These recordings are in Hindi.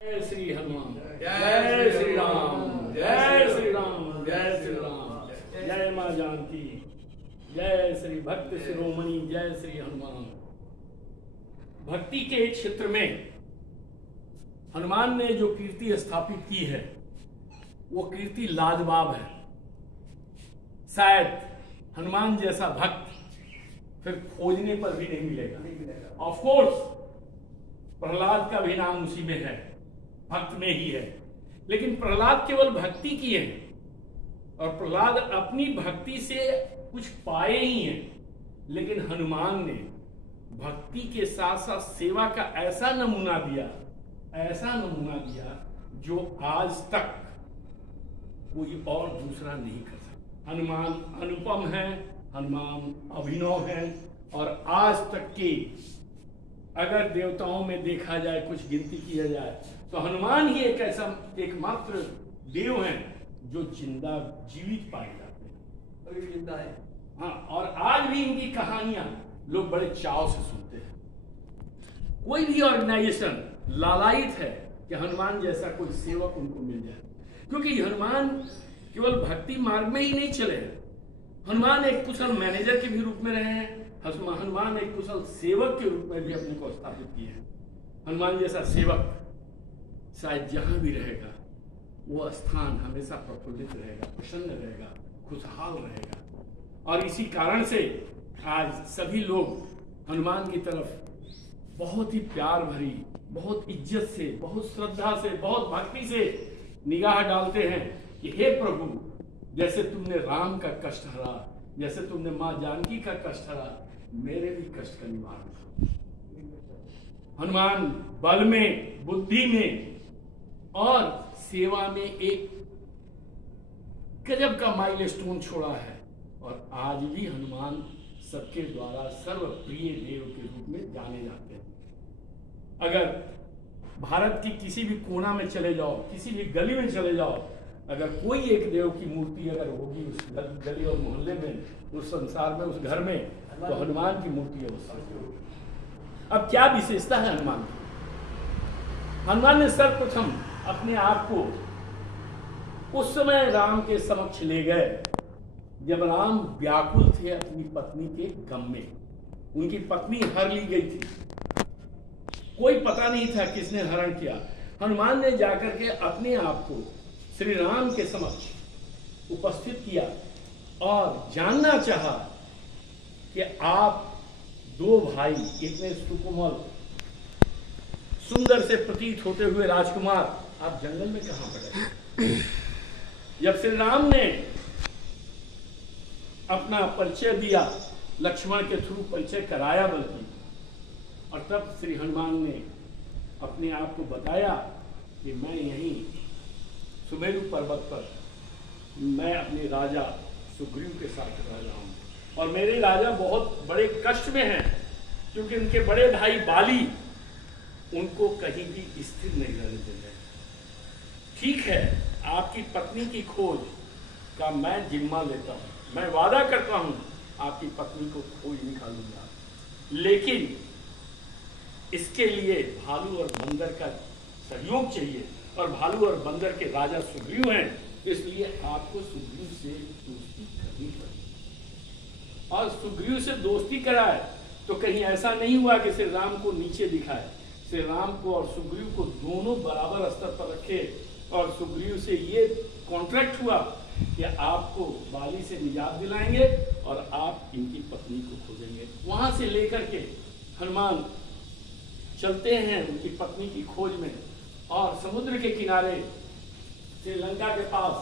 जय श्री हनुमान, जय श्री राम, जय श्री राम, जय श्री राम, जय मां जानकी, जय श्री भक्त शिरोमणि, जय श्री हनुमान। भक्ति के क्षेत्र में हनुमान ने जो कीर्ति स्थापित की है वो कीर्ति लाजवाब है। शायद हनुमान जैसा भक्त फिर खोजने पर भी नहीं मिलेगा। ऑफ कोर्स प्रहलाद का भी नाम उसी में है, भक्त में ही है, लेकिन प्रहलाद केवल भक्ति किए हैं और प्रहलाद अपनी भक्ति से कुछ पाए ही हैं, लेकिन हनुमान ने भक्ति के साथ साथ सेवा का ऐसा नमूना दिया जो आज तक कोई और दूसरा नहीं कर सकता। हनुमान अनुपम है, हनुमान अभिनव है और आज तक के अगर देवताओं में देखा जाए, कुछ गिनती किया जाए, तो हनुमान ही एक ऐसा एकमात्र देव हैं जो जीवित पाए जाते हैं, अभी जिंदा है। हाँ, और आज भी इनकी कहानियां लोग बड़े चाव से सुनते हैं। कोई भी ऑर्गेनाइजेशन लालायित है कि हनुमान जैसा कोई सेवक उनको मिल जाए, क्योंकि हनुमान केवल भक्ति मार्ग में ही नहीं चले हैं। हनुमान एक कुशल मैनेजर के भी रूप में रहे हैं, हनुमान एक कुशल सेवक के रूप में भी अपने को स्थापित किए हैं। हनुमान जैसा सेवक शायद जहां भी रहेगा वो स्थान हमेशा प्रफुल्लित रहेगा, प्रसन्न रहेगा, खुशहाल रहेगा। और इसी कारण से आज सभी लोग हनुमान की तरफ बहुत ही प्यार भरी, बहुत इज्जत से, बहुत श्रद्धा से, बहुत भक्ति से निगाह डालते हैं कि हे प्रभु, जैसे तुमने राम का कष्ट हरा, जैसे तुमने मां जानकी का कष्ट हरा, मेरे भी कष्ट का निवारण करो। हनुमान बल में, बुद्धि में और सेवा में एक गजब का माइलस्टोन छोड़ा है और आज भी हनुमान सबके द्वारा सर्वप्रिय देव के रूप में जाने जाते हैं। अगर भारत की किसी भी कोना में चले जाओ, किसी भी गली में चले जाओ, अगर कोई एक देव की मूर्ति अगर होगी उस गली और मोहल्ले में, उस संसार में, उस घर में, तो हनुमान की मूर्ति अवश्य। अब क्या विशेषता है हनुमान की? हनुमान ने सर्वप्रथम अपने आप को उस समय राम के समक्ष ले गए जब राम व्याकुल थे अपनी पत्नी के गम में। उनकी पत्नी हर ली गई थी, कोई पता नहीं था किसने हरण किया। हनुमान ने जाकर के अपने आप को श्री राम के समक्ष उपस्थित किया और जानना चाहा कि आप दो भाई, इतने सुकोमल सुंदर से प्रतीत होते हुए राजकुमार, आप जंगल में कहां पड़े? जब श्री राम ने अपना परिचय दिया, लक्ष्मण के थ्रू परिचय कराया बल्कि, और तब श्री हनुमान ने अपने आप को बताया कि मैं यहीं सुमेरु पर्वत पर मैं अपने राजा सुग्रीव के साथ राजा हूं और मेरे राजा बहुत बड़े कष्ट में हैं, क्योंकि उनके बड़े भाई बाली उनको कहीं भी स्थिर नहीं रहने दे रहे। ठीक है, आपकी पत्नी की खोज का मैं जिम्मा लेता हूं, मैं वादा करता हूं आपकी पत्नी को खोज निकालूंगा, लेकिन इसके लिए भालू और बंदर का सहयोग चाहिए और भालू और बंदर के राजा सुग्रीव हैं, इसलिए आपको सुग्रीव से दोस्ती करनी पड़ेगी। और सुग्रीव से दोस्ती कराए तो कहीं ऐसा नहीं हुआ कि श्री राम को नीचे दिखाए। श्री राम को और सुग्रीव को दोनों बराबर स्तर पर रखे और सुग्रीव से ये कॉन्ट्रैक्ट हुआ कि आपको बाली से निजात दिलाएंगे और आप इनकी पत्नी को खोजेंगे। वहां से लेकर के हनुमान चलते हैं उनकी पत्नी की खोज में और समुद्र के किनारे श्रीलंका के पास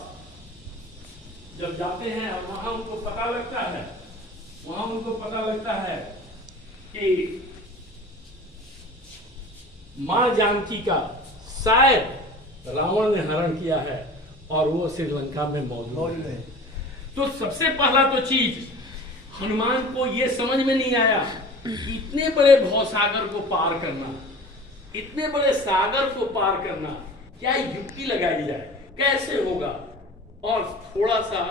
जब जाते हैं और वहां उनको पता लगता है कि मां जानकी का शायद रावण ने हरण किया है और वो श्रीलंका में मौजूद है। तो सबसे पहला तो चीज हनुमान को ये समझ में नहीं आया, इतने बड़े भवसागर को पार करना, इतने बड़े सागर को पार करना क्या युक्ति लगाई जाए, कैसे होगा। और थोड़ा सा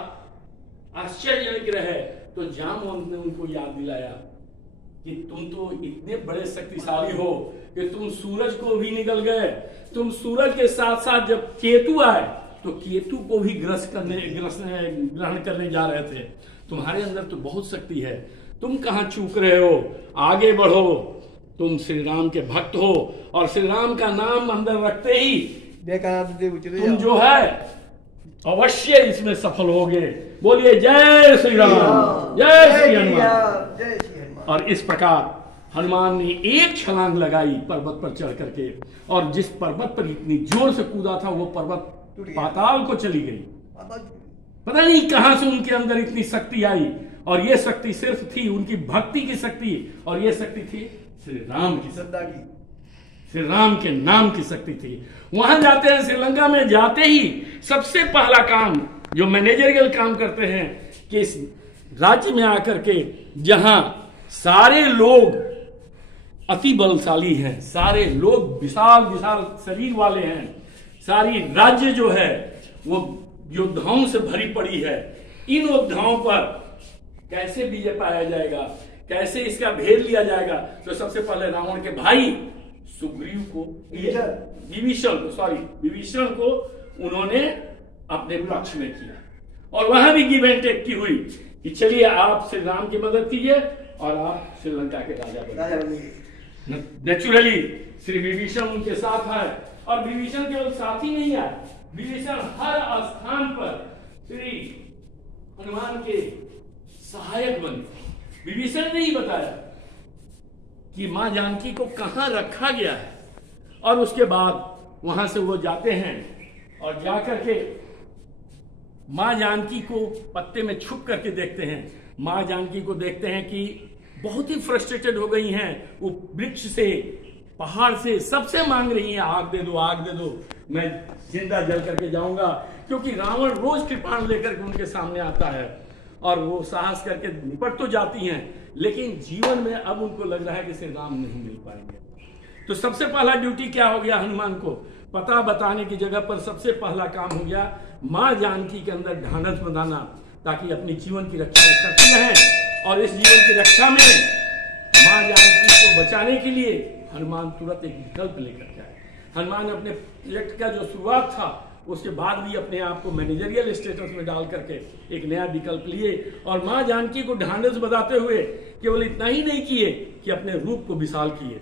आश्चर्यजनक रहे तो जामवंत ने उनको याद दिलाया कि तुम तो इतने बड़े शक्तिशाली हो कि तुम सूरज को भी निकल गए, तुम सूरज के साथ साथ जब केतु आए तो केतु को भी ग्रहण करने जा रहे थे। तुम्हारे अंदर तो बहुत शक्ति है, तुम कहां चूक रहे हो? आगे बढ़ो, तुम श्री राम के भक्त हो और श्री राम का नाम अंदर रखते ही तुम जो है अवश्य इसमें सफल होगे। बोलिए जय श्री राम, जय श्री हनुमान। और इस प्रकार हनुमान ने एक छलांग लगाई पर्वत पर चढ़ करके, और जिस पर्वत पर इतनी जोर से कूदा था वो पर्वत पाताल को चली गई। पता नहीं कहां से उनके अंदर इतनी शक्ति आई, और ये शक्ति सिर्फ थी उनकी भक्ति की शक्ति, और ये शक्ति थी श्री राम की श्रद्धा की, श्री राम के नाम की शक्ति थी। वहां जाते हैं, श्रीलंका में जाते ही सबसे पहला काम जो मैनेजरियल काम करते हैं कि इस राज्य में आकर के जहां सारे लोग अति बलशाली हैं, सारे लोग विशाल विशाल शरीर वाले हैं, सारी राज्य जो है वो योद्धाओं से भरी पड़ी है, इन योद्धाओं पर कैसे विजय पाया जाएगा, कैसे इसका भेद लिया जाएगा? तो सबसे पहले रावण के भाई सुग्रीव को, विभीषण को उन्होंने अपने पक्ष में किया, और वहां भी गिव एंड टेक की हुई कि चलिए आप श्री राम की मदद कीजिए और आप श्रीलंका के राजा बनिए। नेचुरली श्री विभीषण उनके साथ है, और विभीषण केवल साथ ही नहीं है, विभीषण हर स्थान पर श्री हनुमान के सहायक बने। विभीषण ने ही बताया कि मां जानकी को कहां रखा गया है, और उसके बाद वहां से वो जाते हैं और जाकर के मां जानकी को पत्ते में छुप करके देखते हैं। मां जानकी को देखते हैं कि बहुत ही फ्रस्ट्रेटेड हो गई हैं, वो वृक्ष से, पहाड़ से, सबसे मांग रही हैं आग दे दो, आग दे दो, मैं जिंदा जल करके जाऊंगा। क्योंकि रावण रोज कृपाण लेकर के उनके सामने आता है, और वो साहस करके निपट तो जाती हैं, लेकिन जीवन में अब उनको लग रहा है कि श्री राम नहीं मिल पाएंगे। तो सबसे पहला ड्यूटी क्या हो गया हनुमान को? पता बताने की जगह पर सबसे पहला काम हो गया मां जानकी के अंदर ढांढस बंधाना, ताकि अपनी जीवन की रक्षा वो करती रहें। और इस जीवन की रक्षा में मां जानकी को बचाने के लिए हनुमान तुरंत एक विकल्प लेकर के आए। हनुमान अपने प्रोजेक्ट का जो शुरुआत था उसके बाद भी अपने आप को मैनेजरियल स्टेटस में डाल करके एक नया विकल्प लिए, और मां जानकी को ढांढस बंधाते हुए केवल इतना ही नहीं किए कि अपने रूप को विशाल किए।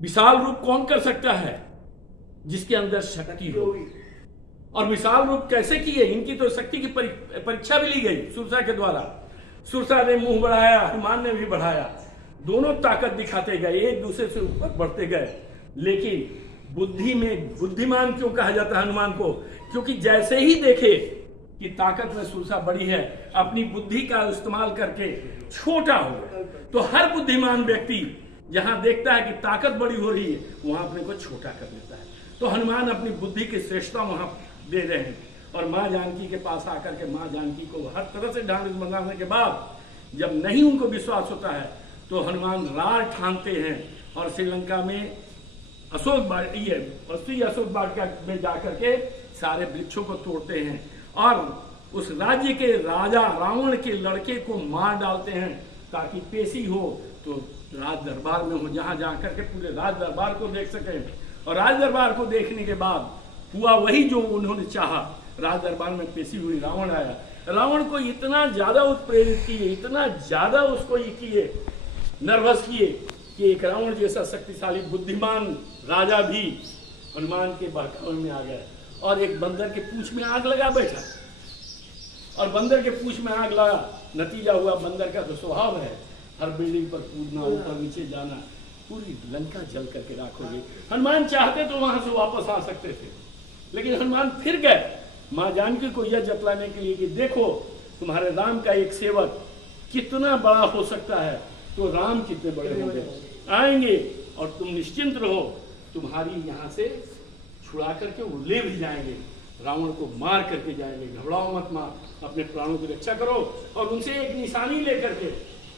विशाल रूप कौन कर सकता है? जिसके अंदर शक्ति हो। और विशाल रूप कैसे किए? इनकी तो शक्ति की परीक्षा भी ली गई सुरसा के द्वारा। सुरसा ने मुंह बढ़ाया, हनुमान ने भी बढ़ाया, दोनों ताकत दिखाते गए, एक दूसरे से ऊपर बढ़ते गए। लेकिन बुद्धि में बुद्धिमान क्यों कहा जाता है हनुमान को? क्योंकि जैसे ही देखे कि ताकत में सुरसा बड़ी है, अपनी बुद्धि का इस्तेमाल करके छोटा हो गया। तो हर बुद्धिमान व्यक्ति जहां देखता है कि ताकत बड़ी हो रही है, वहां अपने को छोटा कर लेता है। तो हनुमान अपनी बुद्धि की श्रेष्ठता वहां दे रहे हैं, और मां जानकी के पास आकर के मां जानकी को हर तरह से ढांढस बंधाने के बाद जब नहीं उनको विश्वास होता है तो हनुमान रार ठानते हैं, और श्रीलंका में अशोक वाटिका में जाकर के सारे वृक्षों को तोड़ते हैं, और उस राज्य के राजा रावण के लड़के को मार डालते हैं, ताकि पेशी हो तो राज दरबार में हो, जहां जाकर के पूरे राज दरबार को देख सके। और राज दरबार को देखने के बाद हुआ वही जो उन्होंने चाहा। राज दरबार में पेशी हुई, रावण आया, रावण को इतना ज्यादा उत्प्रेरित किए, इतना ज्यादा उसको ये किए, नर्वस किए कि एक रावण जैसा शक्तिशाली बुद्धिमान राजा भी हनुमान के बहकावे में आ गया, और एक बंदर के पूंछ में आग लगा बैठा। और बंदर के पूंछ में आग लगा, नतीजा हुआ बंदर का तो स्वभाव है हर बिल्डिंग पर कूदना, ऊपर नीचे जाना, पूरी लंका जल करके राख हो गई। हनुमान चाहते तो वहां से वापस आ सकते थे, लेकिन हनुमान फिर गए मां जानकी को यह जतलाने के लिए कि देखो तुम्हारे राम का एक सेवक कितना बड़ा हो सकता है, तो राम कितने बड़े होंगे, आएंगे और तुम निश्चिंत रहो, तुम्हारी यहाँ से छुड़ा करके वो ले भी जाएंगे, रावण को मार करके जाएंगे, घबराओ मत मार, अपने प्राणों की रक्षा करो। और उनसे एक निशानी लेकर के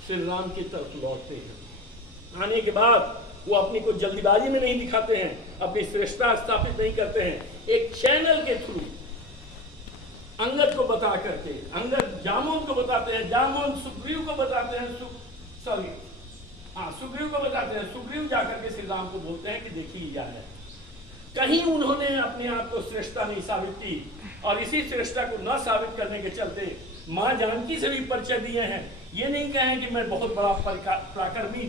श्री राम की तरफ लौटते हैं। आने के बाद वो अपनी को जल्दीबाजी में नहीं दिखाते हैं, अपनी श्रेष्ठता स्थापित नहीं करते हैं, एक चैनल के थ्रू अंगद को बता करके, अंगद जामुन को बताते हैं, जामुन सुग्रीव को बताते हैं, सुग्रीव को बताते हैं, सुग्रीव जाकर के श्री राम को बोलते हैं कि देखिए यह है। कहीं उन्होंने अपने आप को श्रेष्ठता नहीं साबित की, और इसी श्रेष्ठता को न साबित करने के चलते माँ जानकी से भी परिचय दिए हैं। ये नहीं कहें कि मैं बहुत बड़ा पराक्रमी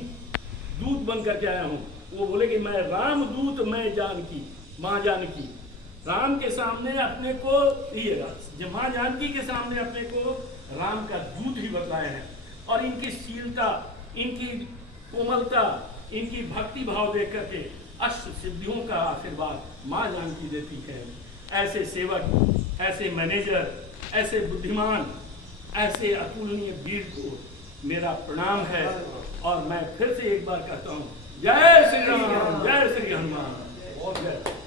दूत बन करके आया हूँ, वो बोले कि मैं राम दूत, मैं जानकी, माँ जानकी। राम के सामने अपने को, ये माँ जानकी के सामने अपने को राम का दूत ही बतलाए हैं। और इनकी शीलता, इनकी कोमलता, इनकी भक्ति भाव देख करके अष्ट सिद्धियों का आशीर्वाद माँ जानकी देती है। ऐसे सेवक, ऐसे मैनेजर, ऐसे बुद्धिमान, ऐसे अतुलनीय वीर को मेरा प्रणाम है। और मैं फिर से एक बार कहता हूँ, जय श्री राम, जय श्री हनुमान।